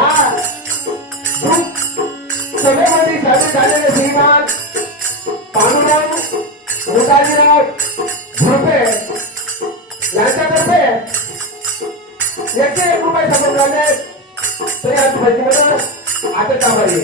या सभेमध्ये सामील झालेले श्रीमान पांडुरंग मुताजीराव झुडपे यांच्यातर्फे 101 रुपये समोर झाले तरी आज भजीमध्ये आता कामारी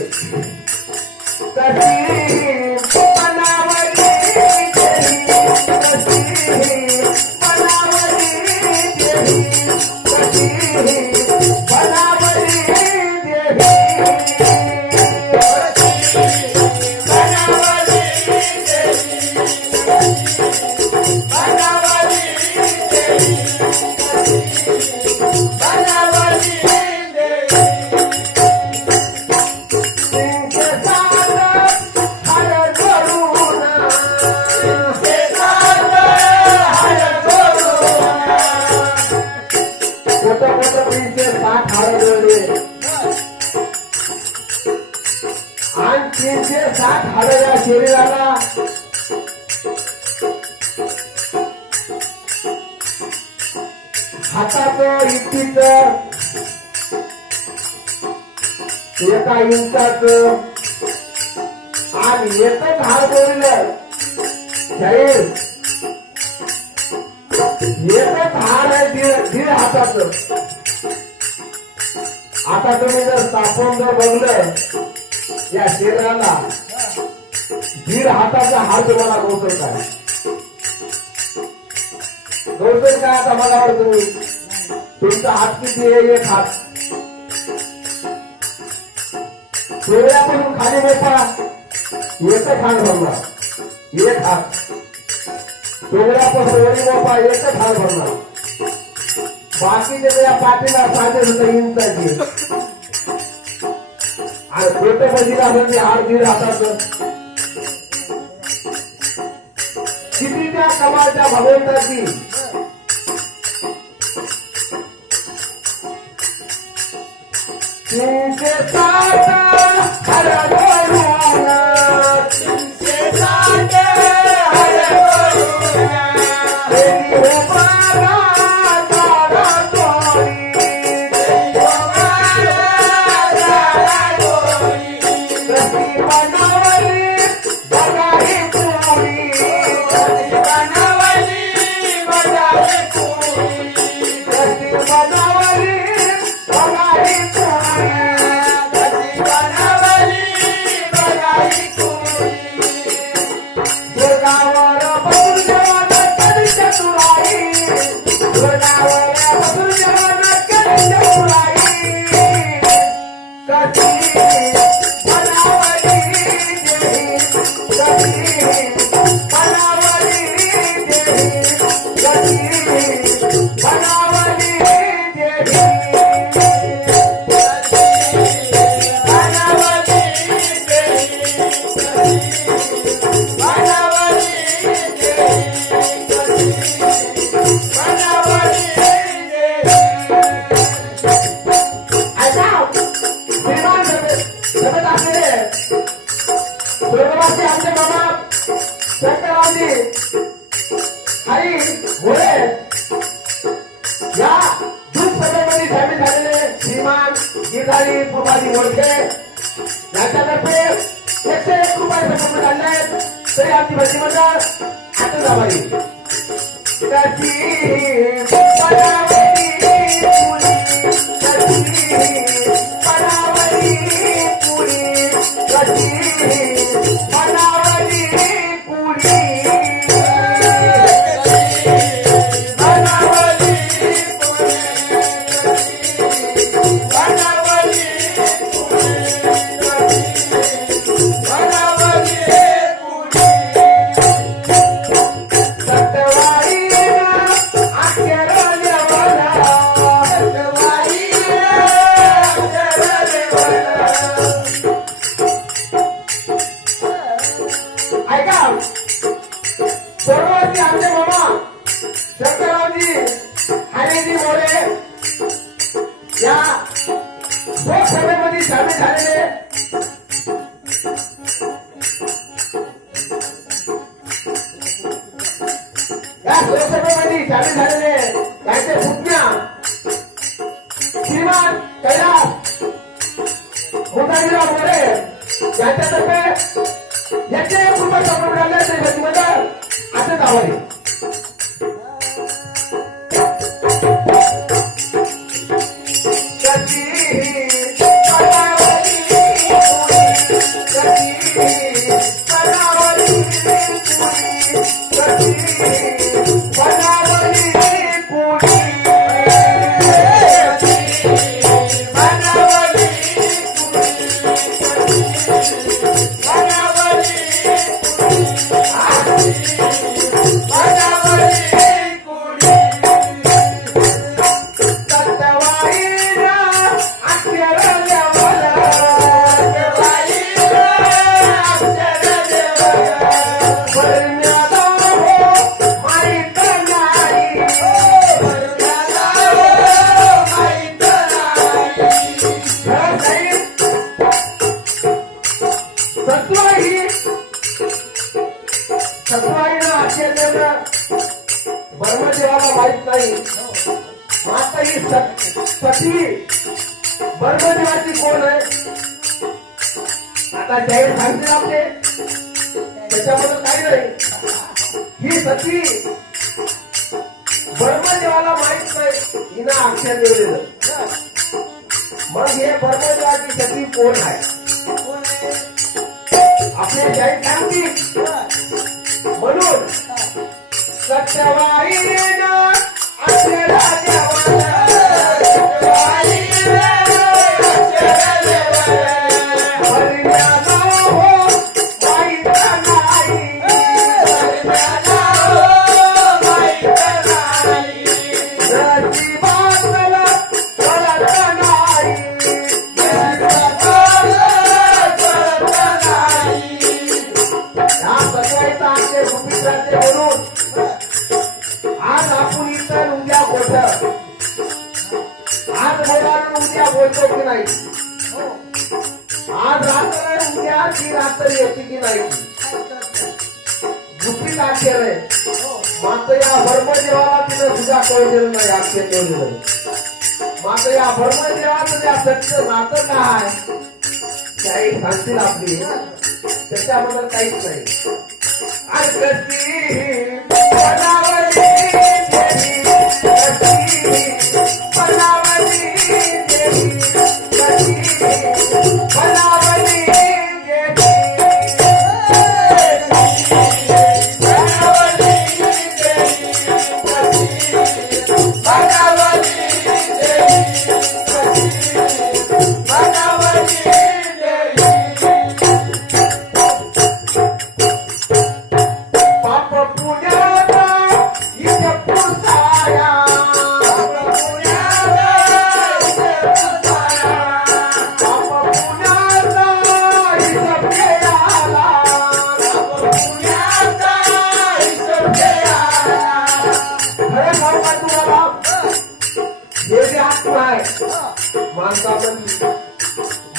आणि 360 हाड या शरीराला हाताचं इतकीचं एका इंचाचं आणि एकच हाड जोडलं जाईल एकच हाड आहे दीड हाताचं आता तुम्ही जर स्थापन जर बघलं या शरीराला दीड हाताचा हात तुम्हाला गौचर काय गौचर काय आता बघावर तुम्ही तुमचा हात किती आहे एक हात डोळ्यापासून खाली मोठा एकच हात भरणार एक हात डोळ्यापासून वरी मोठा एकच हात भरणार बाकीचे या पाठीला साधे होतं इंचाची आणि खोटे बजीला म्हणजे हार दीड हाताचं किती त्या कमालच्या भगवंताची तीनशे साठ यांच्यातर्फे 101 रुपये समोर काढले तरी आमची भजी मंडळ आता जावारी श्रीमान कैलास मुदाजीराव मोरे यांच्यातर्फे याचे कुटुंब संप्रदायाचे व्यक्तिमत्व असे नाव आहे. ब्रह्मदेवाला माहित नाही. आता ही सती ब्रह्मदेवाची कोण आहे आता जाहीर सांगतील आपले त्याच्याबद्दल काही नाही. ही सती ब्रह्मदेवाला माहित नाही हिनं अक्षर दिलेलं. मग हे ब्रह्मदेवाची सती कोण आहे आपले जाहीर सांगतील. म्हणून सत्यवाईनं अक्षरा देवाला बोलतो की नाही. आज रात्र उद्या ती रात्र येते की नाही गुपित अक्षर आहे. मात्र या ब्रह्मदेवाला तिनं सुद्धा कळलेलं नाही अक्षर ठेवलेलं. मात्र या ब्रह्मदेवाचं त्या सत्य नातं काय काही सांगतील आपली त्याच्याबद्दल काहीच नाही.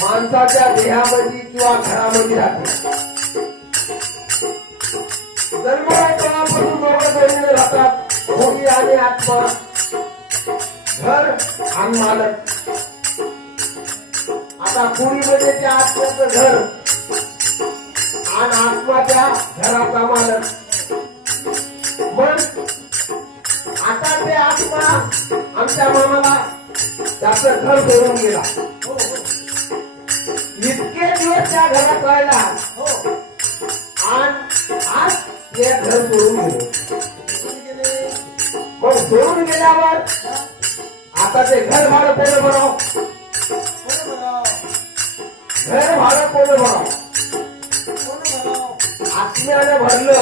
माणसाच्या देहामध्ये किंवा घरामध्ये राहते. जन्मापासून दोघं जोडीने राहतात भोगी आणि आत्मा. घर आणि मालक. आता कुणीमध्ये त्या आत्म्याचं घर आणि आत्मा त्या घराचा मालक. मग आता ते आत्मा आमच्या मामाला त्याचं घर सोडून गेला. इतके दिवस त्या घरात राहिला आणि आज ते घर सोडून गेले. मग सोडून गेल्यावर आता ते घर भाडं कोण भराव. घर भाडं कोण भराव. आत्म्यानं भरलं.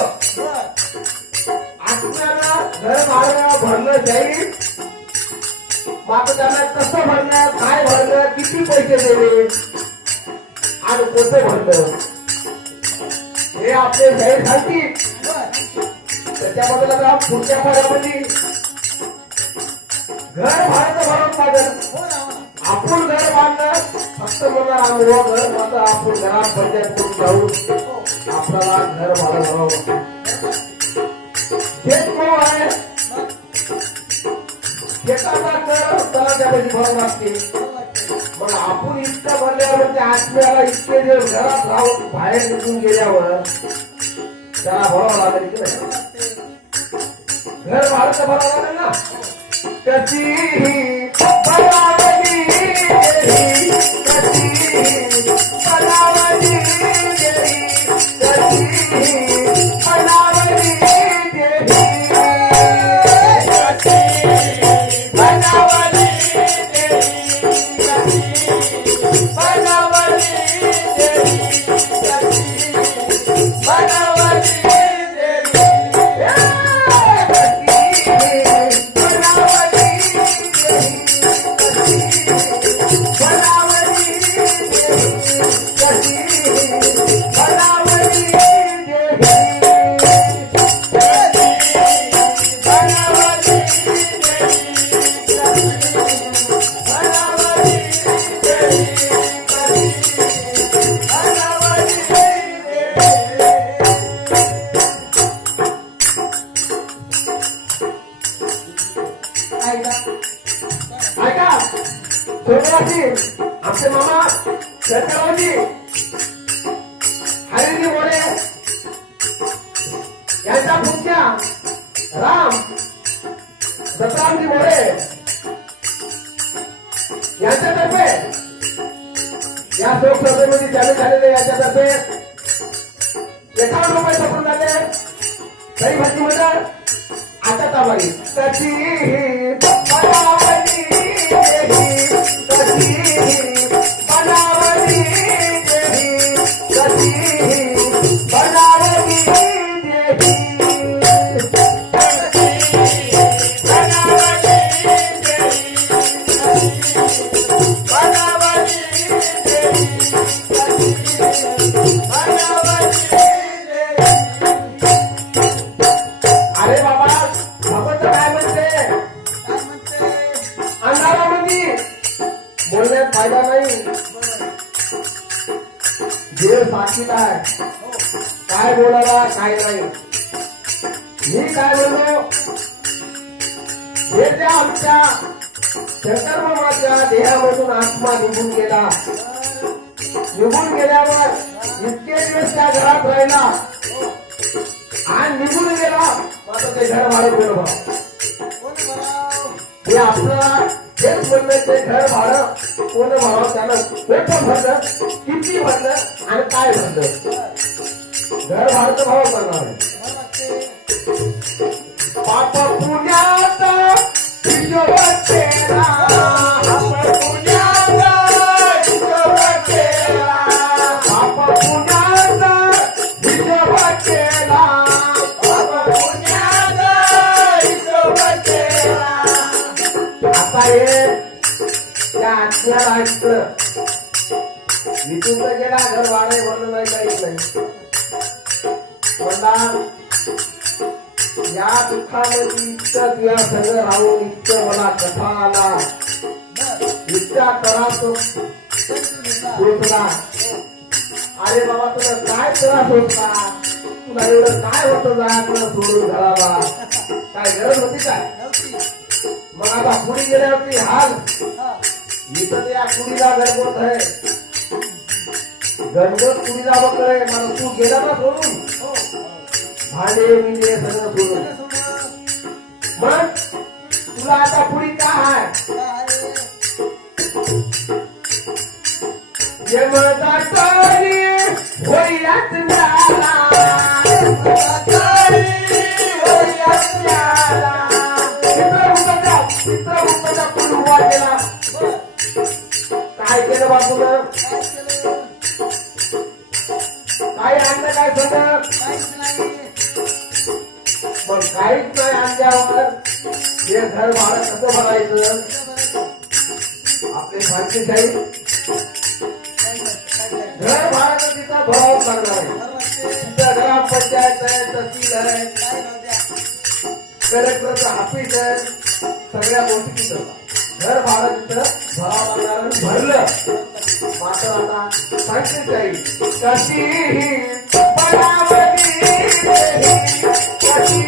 आत्म्यानं घर भाडं भरलं जाईल. मात्र त्यांना कसं भरलं काय भरलं किती पैसे दिले आणि कसं भरलं हे आपले जाहीर सांगतील. त्याच्याबद्दल आता पुढच्या पाड्यामध्ये घर भाडं भरत लागेल. आपण घर बांधलं फक्त मला अनुभव घर मात्र आपण घरात पंचायत करून जाऊ आपल्याला घर भाडं भरावं. शेत भाऊ आहे शेताचा कर त्याला त्यामध्ये भरावं लागते. मग आपण इतकं भरल्यावर ते आत्म्याला इतके दिवस घरात राहून बाहेर निघून गेल्यावर त्याला भरावं लागेल की नाही? घर भाडं भरावं लागेल ना. कशी बनावली गेली, कशी बनावली गेली, कशी बनावली गेली, कशी बनावली आमचे मामा सरकारजी हरिजी मोरे यांचा पुतण्या राम दत्तरामजी मोरे यांच्यातर्फे या शोकसभेमध्ये चालू झालेले यांच्यातर्फे 51 रुपये सपून झाले. दही भाजी मंडळ आता ताबाई कशी बनावली गेली, कशी बनावली गेली, कशी बनावली गेली, कशी बनावली गेली, बनावली गेली, कशी बनावली गेली. अरे बाबा भगवंत काय म्हणते? अंधारामध्ये बोलण्यात फायदा नाही. देव साक्षीत आहे, काय बोलायला काय नाही. मी काय बोललो, हे त्या आमच्या शंकरमामाच्या देहामधून आत्मा निघून गेला. निघून गेल्यावर इतके दिवस त्या घरात राहिला आणि निघून गेला. माझं ते घर भाडं कोण भाव? हे आपल्याला हेच म्हणणं, ते घर भाडं कोण भाव? त्यानं कुठं भरलं, किती भरलं आणि काय भरलं? घर भाडं भाव करणार आहे. पाप पुण्याचा हिशोब केला, पाप पुण्याचा हिशोब केला, पाप पुण्याचा हिशोब केला, पाप पुण्याचा हिशोब केला. आता हे त्या आत्म्याला ऐकलं, इथून तर गेला, घर भाडे भरलं नाही, काहीच नाही. म्हणला या दुःखामध्ये इतकं तुझ्या संग राहून इतकं मला कथा आला, इतका त्रास होता. अरे बाबा तुला काय त्रास होता? तुला एवढं काय होतं जायचं सोडून घराला? काय गरज होती काय? मग आता पुढे गेल्यावरती हाल. इथं त्या कुडीला गणगोत आहे, गणगोत कुडीला बघतोय. मला तू गेला ना सोडून, भांडे मिंडे सगळं सोडून. मग तुला आता पुढे काय आहे? ये मदातरी होईयात म्याला, मदातरी होईयात म्याला. चित्र उपाचा पूल उभा केला. काय केलं बापूनं? काय आणलं काय सगळं? पण काहीच नाही आणल्यावर हे घर भाडं कसं भरायचं? आपले भाग्यशाही घर भाडं तिथं भरावं लागणार आहे. तिथं ग्रामपंचायत आहे, तहसील आहे, कलेक्टरचं ऑफिस आहे, सगळ्या गोष्टी तिथं. घर भाडं तिथं भरावं लागणार. भरलं मात्र आता सांगते जाईल कशी बनावली गेली, कशी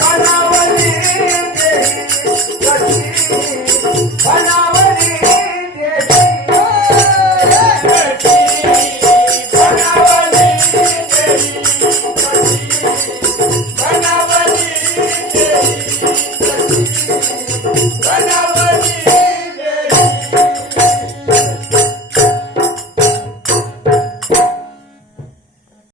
बनावली गेली, कशी